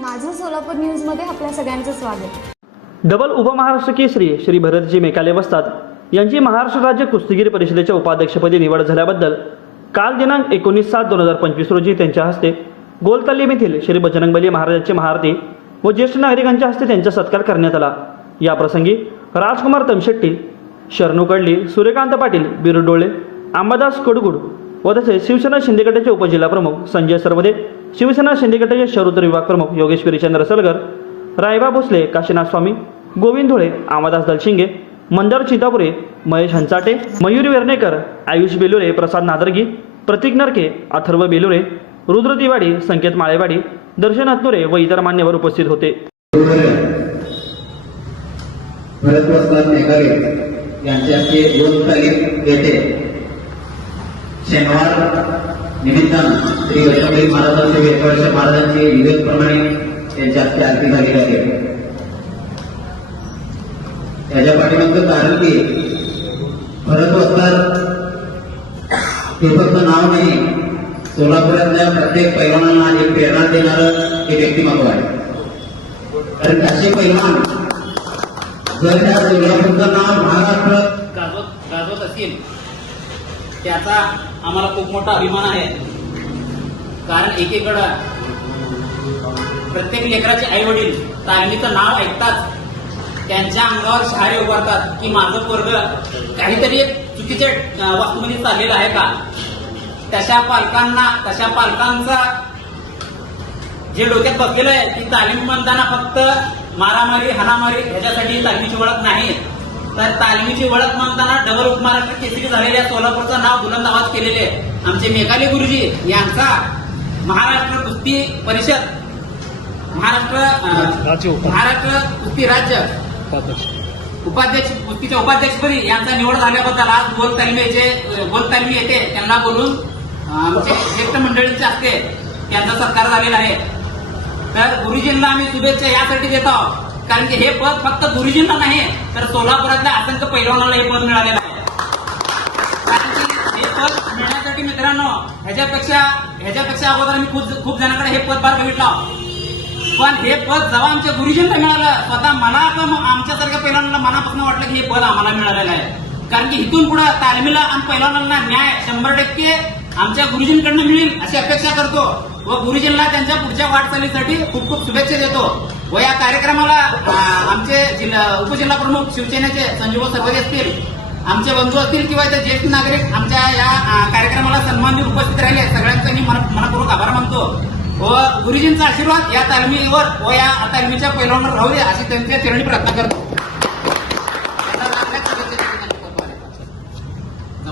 माझं सोलापूर न्यूजमध्ये आपल्या सगळ्यांचं स्वागत. डबल उपमहाराष्ट्र केसरी श्री भरतजी मेकाले वस्तात यांची महाराष्ट्र राज्य कुस्तीगीर परिषदेच्या उपाध्यक्षपदी निवड झाल्याबद्दल काल दिनांक एकोणीस सात दोन हजार पंचवीस रोजी त्यांच्या हस्ते गोलतालीम येथील श्री बजरंगबली महाराजांचे महारथी व ज्येष्ठ नागरिकांच्या हस्ते त्यांचा सत्कार करण्यात आला. याप्रसंगी राजकुमार तमशेट्टी शरणू कडली सूर्यकांत पाटील बिरुडोळे अंबादास कडगुड व तसेच शिवसेना शिंदे गटाचे उपजिल्हाप्रमुख संजय सरवदे शिवसेना शिंदे गटाचे शहरोत्तर विभाग प्रमुख योगेश्वरी चंद्र सलगर रायबा भोसले काशीनाथ स्वामी गोविंद धुळे आमादास दलशिंगे मंदार चितापुरे महेश हंचाटे मयूर वेर्णेकर आयुष बेलुरे प्रसाद नादरगी प्रतीक नरके अथर्व बेलुरे रुद्र दिवाडी संकेत माळेवाडी दर्शन हतनुरे व इतर मान्यवर उपस्थित होते. यांच्या दोन तारीख येते. शनिवार निमित्तानं श्री वैष्णवी महाराजांचे वेदवर्ष महाराजांची विवेकप्रमाणे त्यांच्या हस्ते आरती झालेली आहे. त्याच्या पाठीमागचं कारण की भरत असतात ते फक्त नाव नाही सोलापुरातल्या प्रत्येक पैलवानांना एक प्रेरणा देणारं हे व्यक्तिमत्व आहे. कारण असे पैलवान जर त्या सोलापूरचं नाव महाराष्ट्र गाजवत गाजवत असतील त्याचा आम्हाला खूप मोठा अभिमान आहे. कारण एकीकडं प्रत्येक लेकराचे आई वडील तालमीचं नाव ऐकतात. त्यांच्या अंगावर शहारे उभारतात की माझं वर्ग काहीतरी एक चुकीच्या अं, वास्तूमध्ये चाललेलं आहे का? तशा पालकांना तशा पालकांचा जे डोक्यात बसलेलं आहे ती तालीम म्हणताना फक्त मारामारी हाणामारी ह्याच्यासाठी तालमीची ओळख नाही. तर तालमीची ओळख म्हणताना डबल उपमहाराष्ट्र केसरी झालेल्या सोलापूरचं नाव बुलंद आवाज केलेले आमचे मेघाले गुरुजी यांचा महाराष्ट्र कुस्ती परिषद महाराष्ट्र महाराष्ट्र कुस्ती राज्य उपाध्यक्ष. कुस्तीच्या उपाध्यक्षपदी यांचा निवड झाल्याबद्दल आज गोल तालमीचे गोल तालमी येते त्यांना बोलून आमचे ज्येष्ठ मंडळींचे असते त्यांचा सत्कार झालेला आहे. तर गुरुजींना आम्ही शुभेच्छा यासाठी देत आहोत. कारण की हे पद फक्त गुरुजींना नाही तर सोलापुरातल्या असंख्य पैलवानाला हे पद मिळालेलं आहे. कारण की हे पद मिळण्यासाठी मित्रांनो ह्याच्यापेक्षा ह्याच्यापेक्षा अगोदर मी खूप खूप जणांकडे हे पद बार बघितलं. पण हे पद जेव्हा आमच्या गुरुजींना मिळालं स्वतः मला आता आमच्यासारख्या पैलवानाला मनापासून वाटलं की हे पद आम्हाला मिळालेलं आहे. कारण की इथून पुढे तालमीला आणि पैलवानांना न्याय शंभर टक्के आमच्या गुरुजींकडनं मिळेल अशी अपेक्षा करतो. व गुरुजींना त्यांच्या पुढच्या वाटचालीसाठी खूप खूप शुभेच्छा देतो. व या कार्यक्रमाला आमचे जिल्हा उपजिल्हा प्रमुख शिवसेनेचे संजीव सर्वदे असतील आमचे बंधू असतील किंवा इतर ज्येष्ठ नागरिक आमच्या या कार्यक्रमाला सन्मानित उपस्थित राहिले सगळ्यांचा मी मनपूर्वक आभार मानतो. व गुरुजींचा आशीर्वाद या तालमीवर व या तालमीच्या पैलवांवर राहू दे अशी त्यांच्या चरणी प्रार्थना करतो.